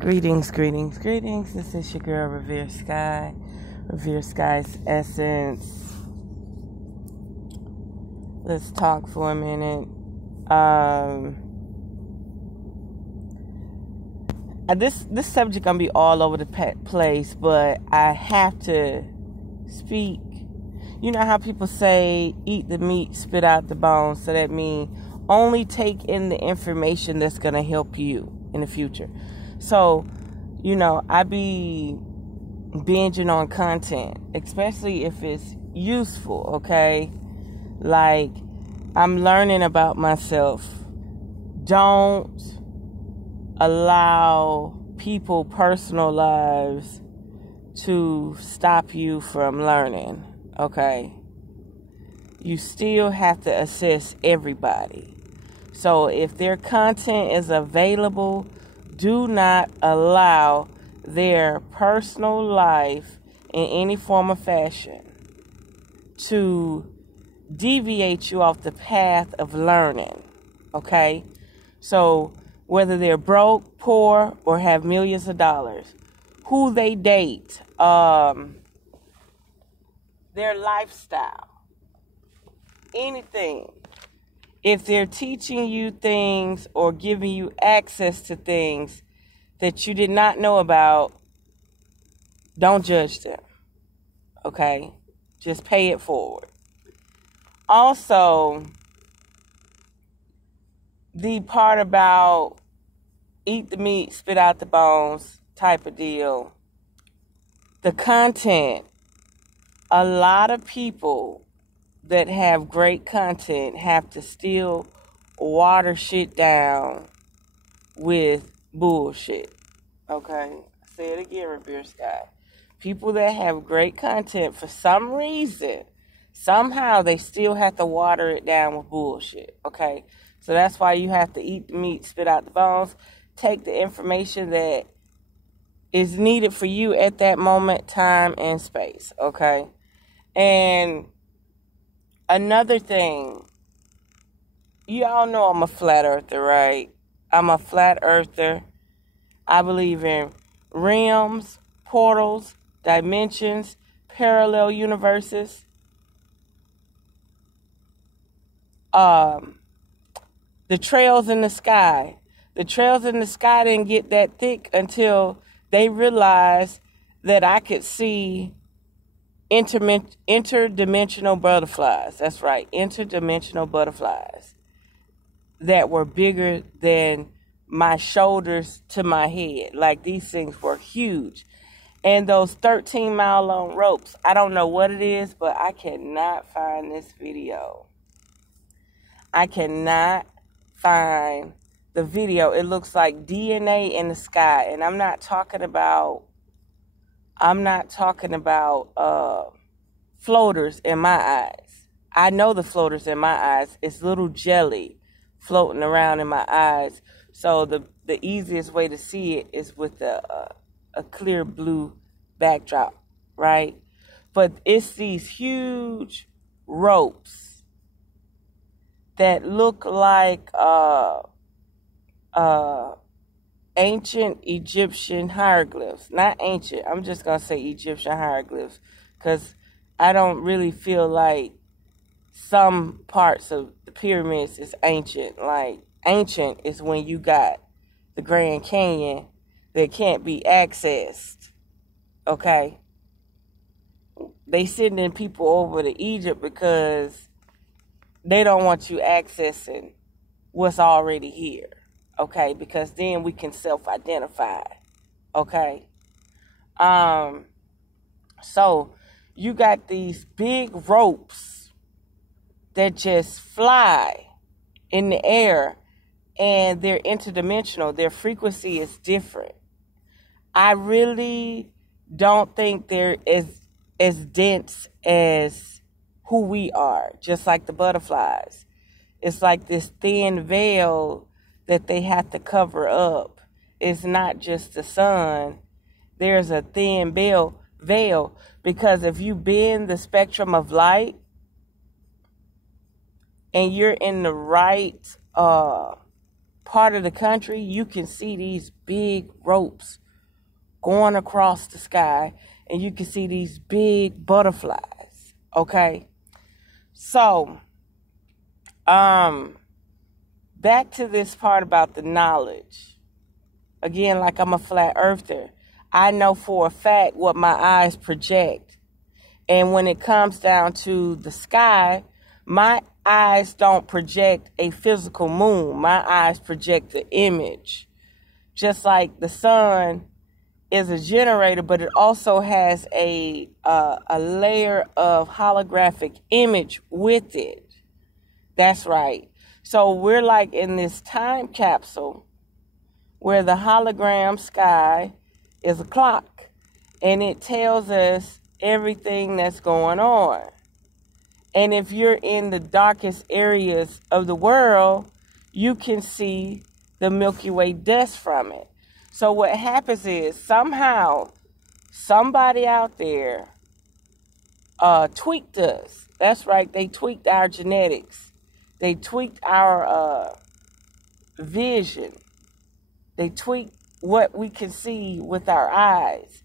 Greetings, greetings, greetings. This is your girl, Revere Sky, Revere Skyes Essence. Let's talk for a minute. This subject gonna be all over the place, but I have to speak. You know how people say, eat the meat, spit out the bones. So that means only take in the information that's gonna help you in the future. So, you know, I be binging on content, especially if it's useful, okay? Like, I'm learning about myself. Don't allow people's personal lives to stop you from learning, okay? You still have to assess everybody. So if their content is available, do not allow their personal life in any form or fashion to deviate you off the path of learning, okay? So whether they're broke, poor, or have millions of dollars, who they date, their lifestyle, anything. If they're teaching you things or giving you access to things that you did not know about, don't judge them, okay? Just pay it forward. Also, the part about eat the meat, spit out the bones type of deal, the content, a lot of people that have great content have to still water shit down with bullshit. Okay? I say it again, Revere Sky. People that have great content, for some reason, somehow they still have to water it down with bullshit. Okay? So that's why you have to eat the meat, spit out the bones, take the information that is needed for you at that moment, time, and space. Okay? And another thing, you all know I'm a flat earther, right? I'm a flat earther. I believe in realms, portals, dimensions, parallel universes. The trails in the sky. The trails in the sky didn't get that thick until they realized that I could see interdimensional butterflies. That's right, interdimensional butterflies that were bigger than my shoulders to my head. Like, these things were huge. And those 13-mile long ropes, I don't know what it is, but I cannot find this video. I cannot find the video. It looks like DNA in the sky. And I'm not talking about floaters in my eyes. I know the floaters in my eyes. It's little jelly floating around in my eyes. So the easiest way to see it is with a clear blue backdrop, right? But it's these huge ropes that look like ancient Egyptian hieroglyphs. Not ancient, I'm just going to say Egyptian hieroglyphs, because I don't really feel like some parts of the pyramids is ancient. Like, ancient is when you got the Grand Canyon that can't be accessed, okay? They sending people over to Egypt because they don't want you accessing what's already here, okay? Because then we can self-identify, okay? So you got these big ropes that just fly in the air, and they're interdimensional. Their frequency is different. I really don't think they're as dense as who we are, just like the butterflies. It's like this thin veil that they have to cover up. It's not just the sun. There's a thin veil, because if you bend the spectrum of light and you're in the right part of the country, you can see these big ropes going across the sky, and you can see these big butterflies, okay? So, back to this part about the knowledge. Again, like I'm a flat earther. I know for a fact what my eyes project. And when it comes down to the sky, my eyes don't project a physical moon. My eyes project the image. Just like the sun is a generator, but it also has a layer of holographic image with it. That's right. So we're like in this time capsule where the hologram sky is a clock, and it tells us everything that's going on. And if you're in the darkest areas of the world, you can see the Milky Way dust from it. So what happens is somehow somebody out there tweaked us. That's right. They tweaked our genetics. They tweaked our vision. They tweaked what we can see with our eyes.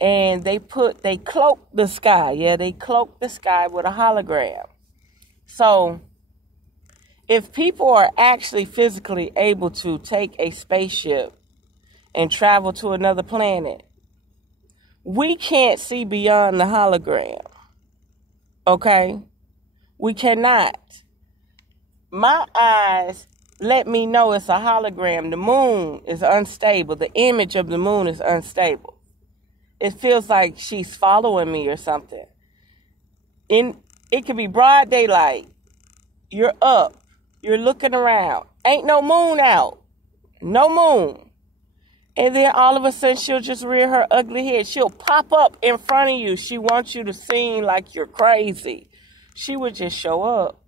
And they cloaked the sky. Yeah, they cloaked the sky with a hologram. So if people are actually physically able to take a spaceship and travel to another planet, we can't see beyond the hologram. Okay? We cannot. My eyes let me know it's a hologram. The moon is unstable. The image of the moon is unstable. It feels like she's following me or something. It could be broad daylight. You're up. You're looking around. Ain't no moon out. No moon. And then all of a sudden she'll just rear her ugly head. She'll pop up in front of you. She wants you to seem like you're crazy. She would just show up.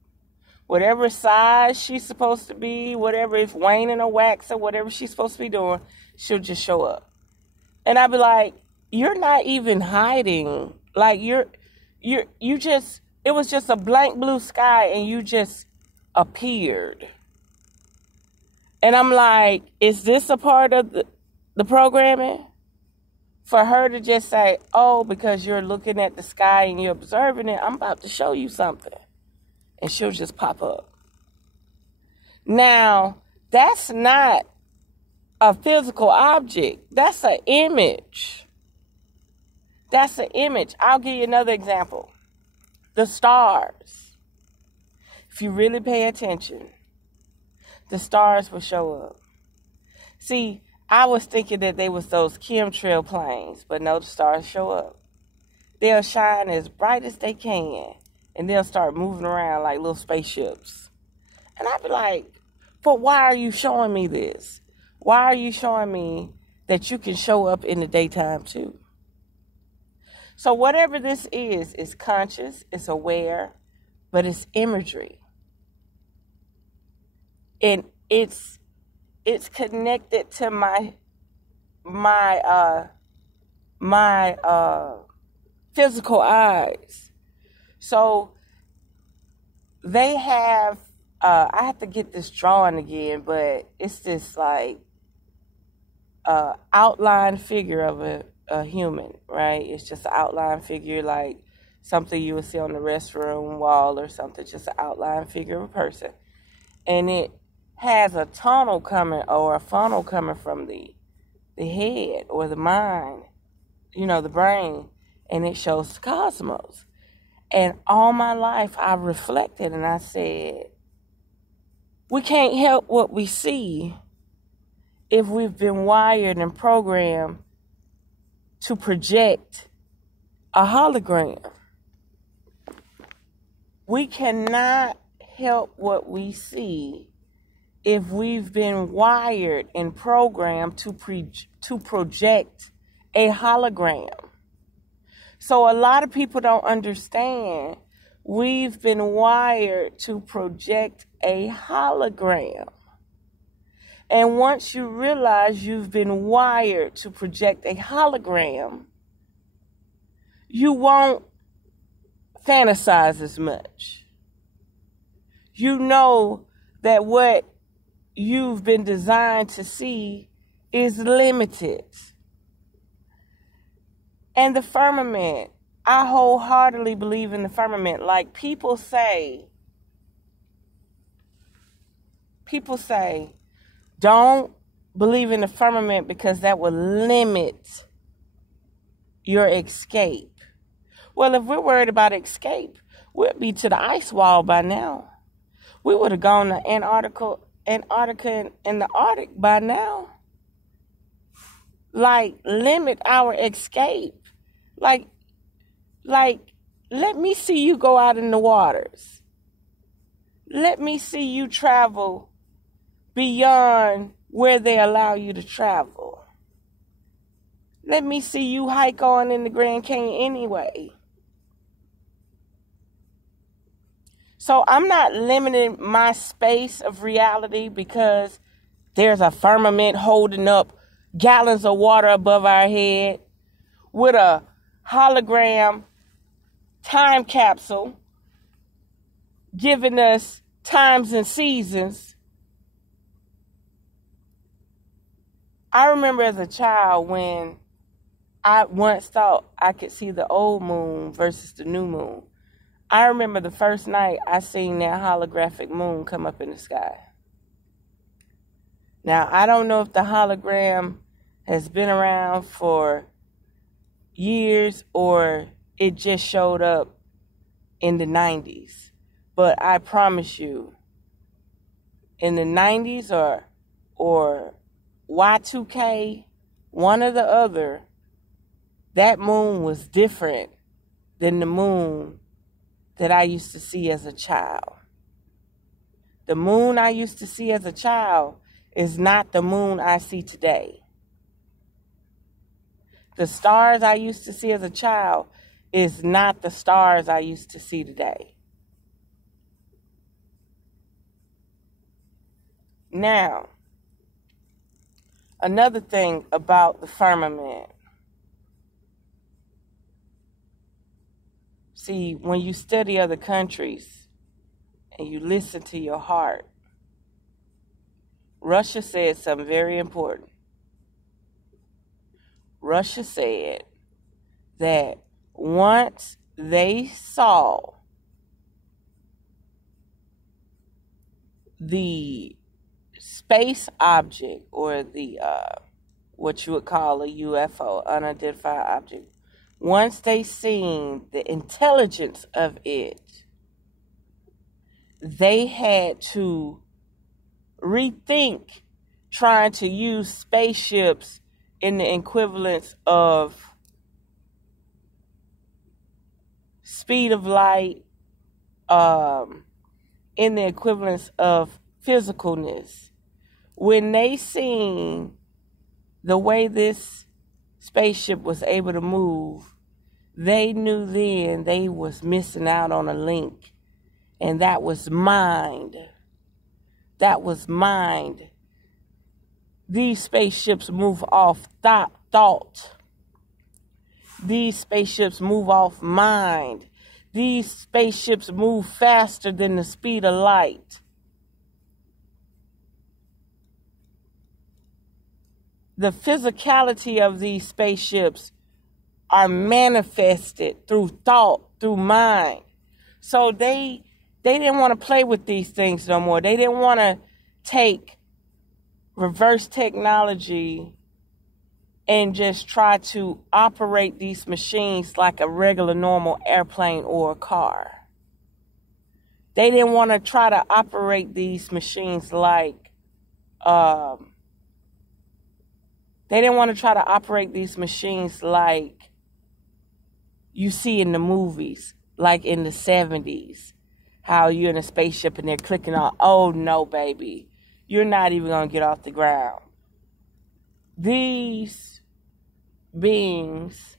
Whatever size she's supposed to be, whatever, if waning or wax or whatever she's supposed to be doing, she'll just show up. And I'd be like, you're not even hiding. Like you just, it was just a blank blue sky and you just appeared. And I'm like, is this a part of the programming? For her to just say, oh, because you're looking at the sky and you're observing it, I'm about to show you something. And she'll just pop up. Now, that's not a physical object. That's an image. That's an image. I'll give you another example. The stars. If you really pay attention, the stars will show up. See, I was thinking that they was those chemtrail planes, but no, the stars show up. They'll shine as bright as they can, and they'll start moving around like little spaceships. And I'd be like, but why are you showing me this? Why are you showing me that you can show up in the daytime too? So whatever this is conscious, it's aware, but it's imagery. And it's connected to my physical eyes. So they have, I have to get this drawing again, but it's this like outline figure of a human, right? It's just an outline figure, like something you would see on the restroom wall or something, just an outline figure of a person. And it has a tunnel coming or a funnel coming from the head or the mind, you know, the brain, and it shows the cosmos. And all my life I reflected and I said, we can't help what we see if we've been wired and programmed to project a hologram. We cannot help what we see if we've been wired and programmed to project a hologram. So a lot of people don't understand we've been wired to project a hologram. And once you realize you've been wired to project a hologram, you won't fantasize as much. You know that what you've been designed to see is limited. And the firmament, I wholeheartedly believe in the firmament. Like people say, don't believe in the firmament because that will limit your escape. Well, if we're worried about escape, we'd be to the ice wall by now. We would have gone to Antarctica and the Arctic by now. Like, limit our escape. Like, let me see you go out in the waters. Let me see you travel beyond where they allow you to travel. Let me see you hike on in the Grand Canyon anyway. So I'm not limiting my space of reality because there's a firmament holding up gallons of water above our head with a hologram time capsule giving us times and seasons. I remember as a child when I once thought I could see the old moon versus the new moon. I remember the first night I seen that holographic moon come up in the sky. Now, I don't know if the hologram has been around for years or it just showed up in the 90s. But I promise you, in the 90s or Y2K, one or the other, that moon was different than the moon that I used to see as a child. The moon I used to see as a child is not the moon I see today. The stars I used to see as a child is not the stars I used to see today. Now, another thing about the firmament. See, when you study other countries and you listen to your heart, Russia said something very important. Russia said that once they saw the space object or the what you would call a UFO, unidentified object, once they seen the intelligence of it, they had to rethink trying to use spaceships in the equivalence of speed of light, in the equivalence of physicalness. When they seen the way this spaceship was able to move, they knew then they was missing out on a link. And that was mind. That was mind. These spaceships move off thought. These spaceships move off mind. These spaceships move faster than the speed of light. The physicality of these spaceships are manifested through thought, through mind. So they didn't want to play with these things no more. They didn't want to take reverse technology and just try to operate these machines like a regular normal airplane or a car. They didn't want to try to operate these machines like you see in the movies, like in the 70s, how you're in a spaceship and they're clicking on, oh no, baby, you're not even going to get off the ground. These beings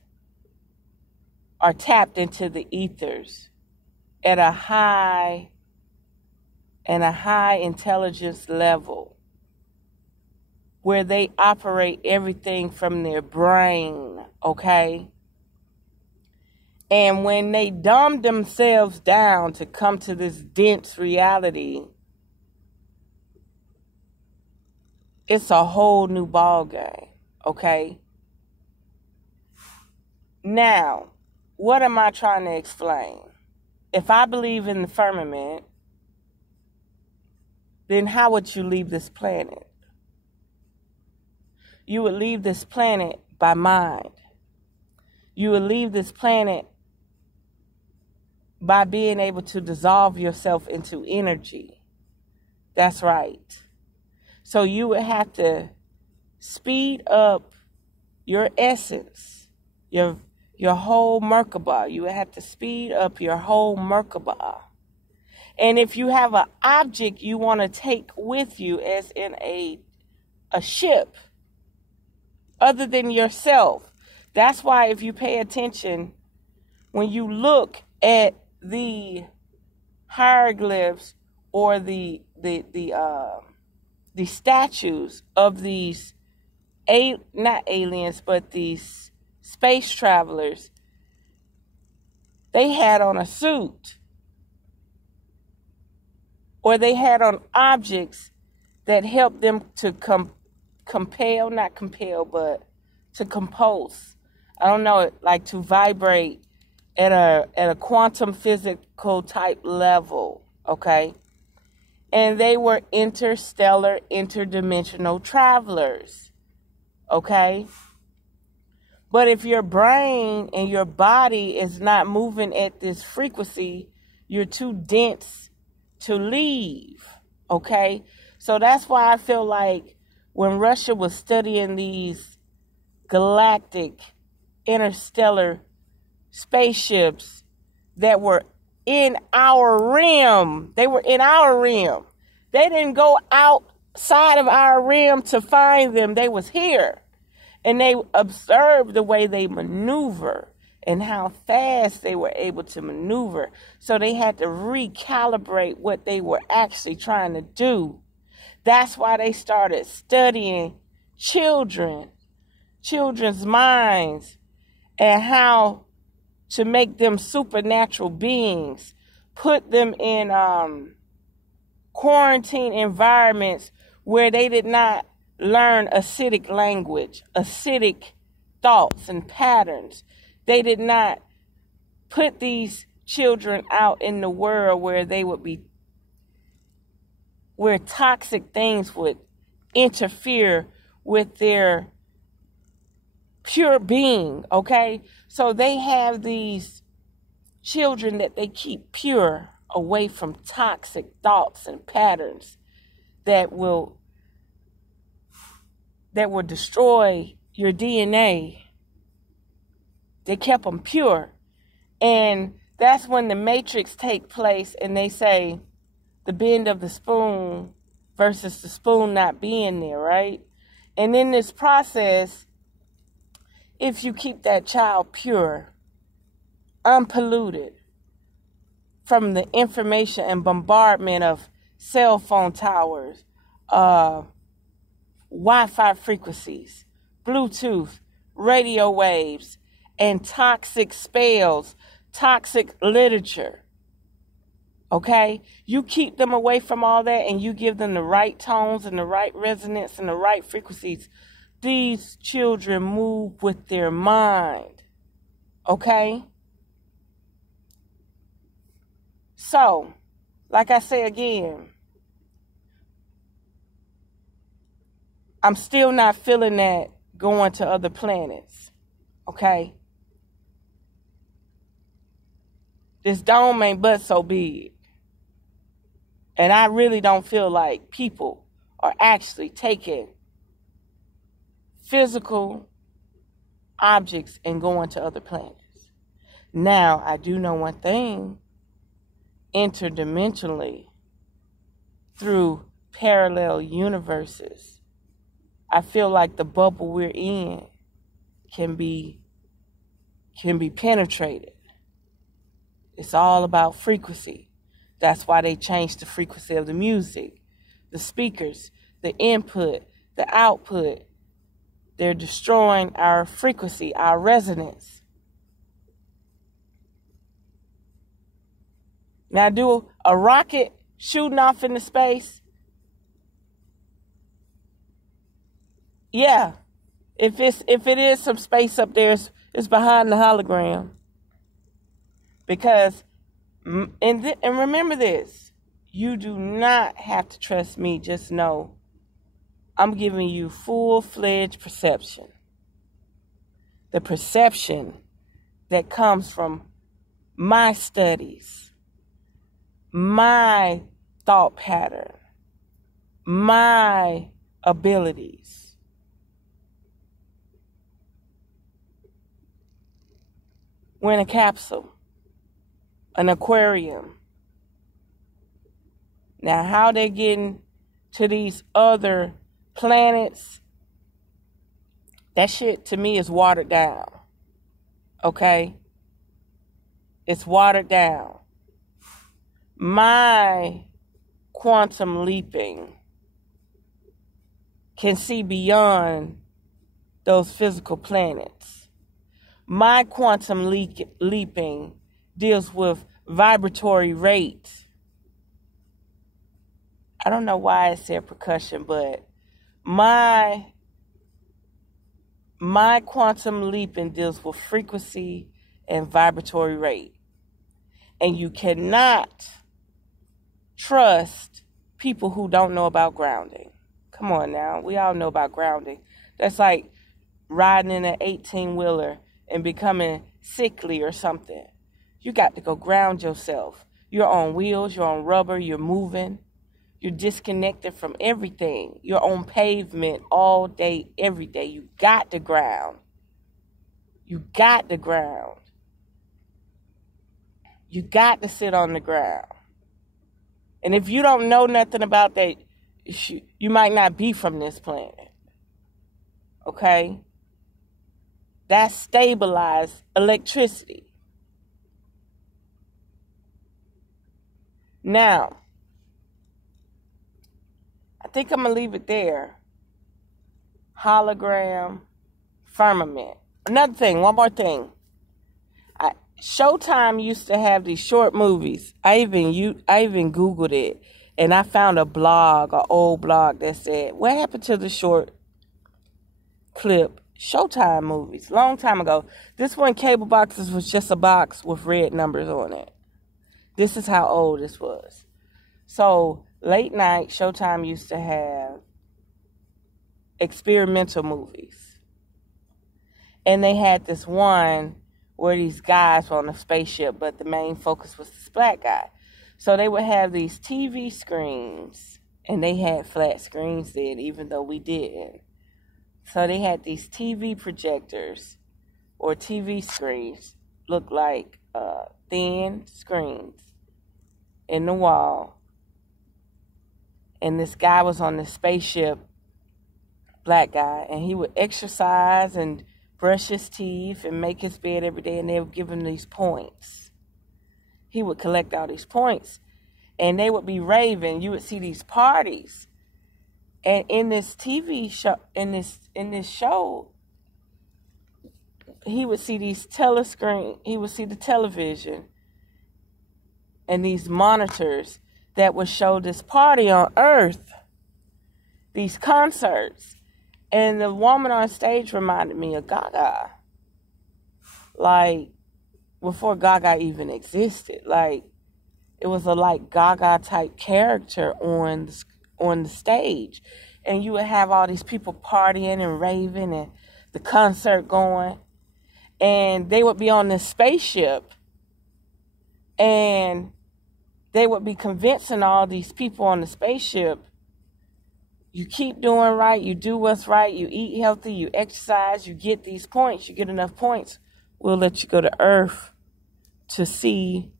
are tapped into the ethers at a high intelligence level where they operate everything from their brain, okay? And when they dumb themselves down to come to this dense reality, it's a whole new ball game, okay? Now, what am I trying to explain? If I believe in the firmament, then how would you leave this planet? You would leave this planet by mind. You would leave this planet by being able to dissolve yourself into energy. That's right. So you would have to speed up your essence, your whole Merkaba. You would have to speed up your whole Merkaba. And if you have an object you want to take with you, as in a ship, other than yourself, that's why if you pay attention, when you look at the hieroglyphs or the statues of these, not aliens, but these space travelers, they had on a suit, or they had on objects that helped them to not compel, but to compose. I don't know, like to vibrate at a quantum physical type level, okay? And they were interstellar, interdimensional travelers, okay? But if your brain and your body is not moving at this frequency, you're too dense to leave, okay? So that's why I feel like when Russia was studying these galactic, interstellar spaceships that were in our rim, they were in our rim. They didn't go outside of our rim to find them. They was here. And they observed the way they maneuver and how fast they were able to maneuver. So they had to recalibrate what they were actually trying to do. That's why they started studying children's minds and how to make them supernatural beings, put them in quarantine environments where they did not learn acidic language, acidic thoughts and patterns. They did not put these children out in the world where they would be, where toxic things would interfere with their pure being, okay? So they have these children that they keep pure, away from toxic thoughts and patterns that will destroy your DNA. They kept them pure. And that's when the matrix take place and they say the bend of the spoon versus the spoon not being there, right? And in this process, if you keep that child pure, unpolluted from the information and bombardment of cell phone towers, Wi-Fi frequencies, Bluetooth, radio waves, and toxic spells, toxic literature, okay? You keep them away from all that and you give them the right tones and the right resonance and the right frequencies. These children move with their mind, okay? So, like I say again, I'm still not feeling that going to other planets, okay? This dome ain't but so big. And I really don't feel like people are actually taking physical objects and going to other planets. Now, I do know one thing. Interdimensionally, through parallel universes, I feel like the bubble we're in can be penetrated. It's all about frequency. That's why they changed the frequency of the music, the speakers, the input, the output. They're destroying our frequency, our resonance. Now, do a rocket shooting off into space yeah, if it is some space up there, it's behind the hologram. Because, and remember this, you do not have to trust me. Just know I'm giving you full-fledged perception. The perception that comes from my studies, my thought pattern, my abilities. We're in a capsule, an aquarium. Now, how they're getting to these other planets, that shit to me is watered down. Okay? It's watered down. My quantum leaping can see beyond those physical planets. My quantum leaping deals with vibratory rates. I don't know why it said percussion, but my quantum leaping deals with frequency and vibratory rate. And you cannot trust people who don't know about grounding. Come on now. We all know about grounding. That's like riding in an 18-wheeler and becoming sickly or something. You got to go ground yourself. You're on wheels. You're on rubber. You're moving. You're disconnected from everything. You're on pavement all day, every day. You got to ground. You got to ground. You got to sit on the ground. And if you don't know nothing about that, you might not be from this planet. Okay? That's stabilized electricity. Now, I think I'm going to leave it there. Hologram, firmament. Another thing, one more thing. Showtime used to have these short movies. I even Googled it, and I found an old blog that said, what happened to the short clip Showtime movies? Long time ago. This one, cable boxes, was just a box with red numbers on it. This is how old this was. So, late night, Showtime used to have experimental movies. And they had this one where these guys were on a spaceship, but the main focus was this black guy. So they would have these TV screens, and they had flat screens then, even though we didn't. So they had these TV projectors, or TV screens, look like thin screens in the wall. And this guy was on the spaceship, black guy, and he would exercise and brush his teeth and make his bed every day, and they would give him these points. He would collect all these points, and they would be raving. You would see these parties, and in this TV show, in this show, he would see these telescreen. He would see the television and these monitors that would show this party on Earth, these concerts. And the woman on stage reminded me of Gaga. Like, before Gaga even existed. Like, it was a like Gaga type character on the stage. And you would have all these people partying and raving and the concert going. And they would be on this spaceship. And they would be convincing all these people on the spaceship, you keep doing right, you do what's right, you eat healthy, you exercise, you get these points, you get enough points, we'll let you go to Earth to see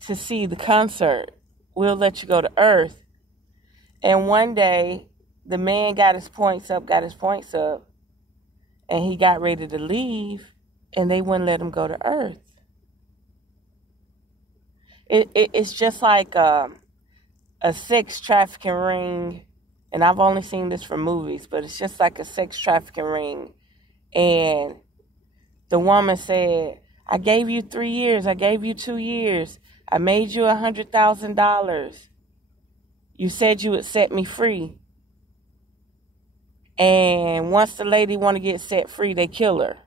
the concert. We'll let you go to Earth. And one day, the man got his points up, and he got ready to leave, and they wouldn't let him go to Earth. It's just like a sex trafficking ring, and I've only seen this from movies, but it's just like a sex trafficking ring. And the woman said, I gave you 3 years, I gave you 2 years, I made you $100,000. You said you would set me free. And once the lady want to get set free, they kill her,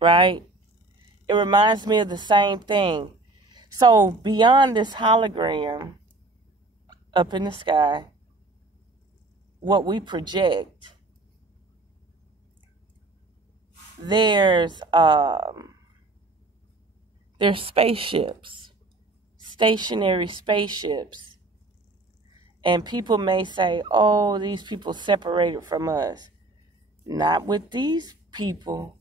right? It reminds me of the same thing. So beyond this hologram up in the sky, what we project, there's spaceships, stationary spaceships. And people may say, oh, these people separated from us. Not with these people.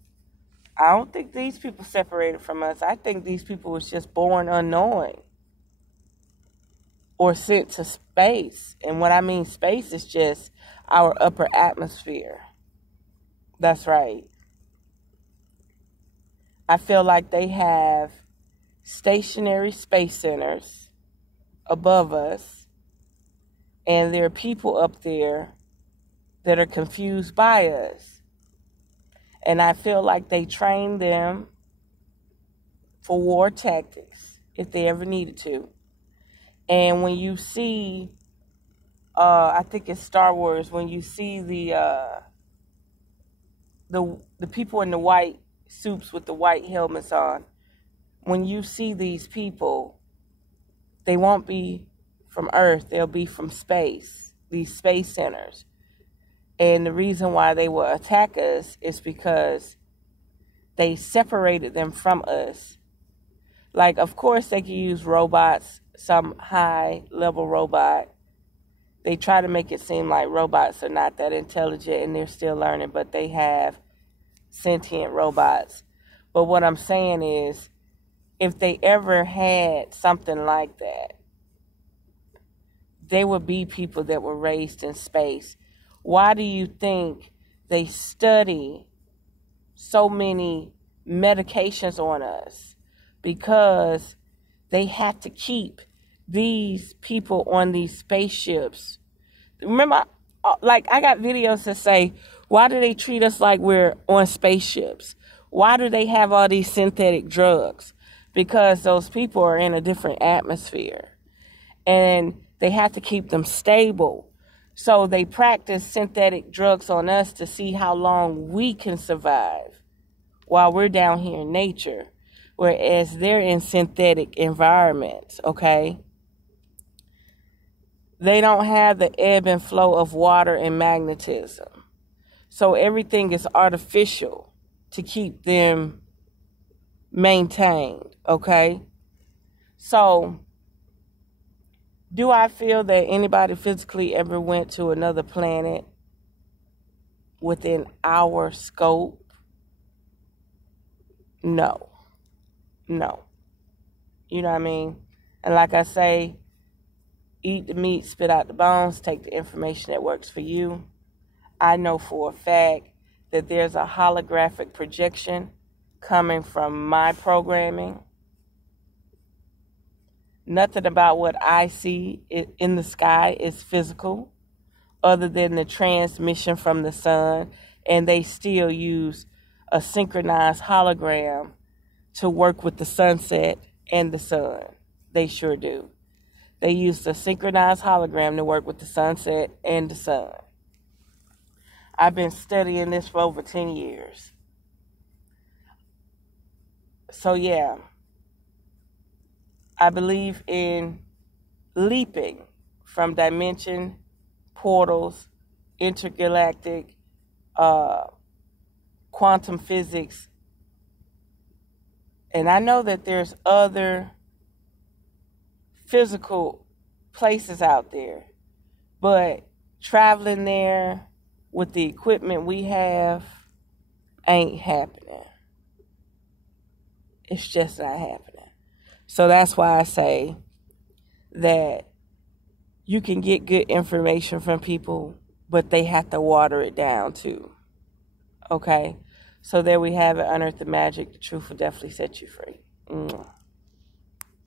I don't think these people separated from us. I think these people was just born unknowing or sent to space. And what I mean space is just our upper atmosphere. That's right. I feel like they have stationary space centers above us, and there are people up there that are confused by us. And I feel like they trained them for war tactics, if they ever needed to. And when you see, I think it's Star Wars, when you see the people in the white suits with the white helmets on, when you see these people, they won't be from Earth, they'll be from space, these space centers. And the reason why they will attack us is because they separated them from us. Like, of course, they can use robots, some high-level robot. They try to make it seem like robots are not that intelligent and they're still learning, but they have sentient robots. But what I'm saying is, if they ever had something like that, they would be people that were raised in space. Why do you think they study so many medications on us? Because they had to keep these people on these spaceships. Remember, like, I got videos that say, why do they treat us like we're on spaceships? Why do they have all these synthetic drugs? Because those people are in a different atmosphere. And they have to keep them stable. So they practice synthetic drugs on us to see how long we can survive while we're down here in nature, whereas they're in synthetic environments, okay? They don't have the ebb and flow of water and magnetism. So everything is artificial to keep them maintained, okay? So, do I feel that anybody physically ever went to another planet within our scope? No. No. You know what I mean? And like I say, eat the meat, spit out the bones, take the information that works for you. I know for a fact that there's a holographic projection coming from my programming. Nothing about what I see in the sky is physical, other than the transmission from the sun, and they still use a synchronized hologram to work with the sunset and the sun. They sure do. They use the synchronized hologram to work with the sunset and the sun. I've been studying this for over 10 years. So yeah, I believe in leaping from dimension, portals, intergalactic, quantum physics. And I know that there's other physical places out there, but traveling there with the equipment we have ain't happening. It's just not happening. So that's why I say that you can get good information from people, but they have to water it down too. Okay? So there we have it. Unearth the magic. The truth will definitely set you free.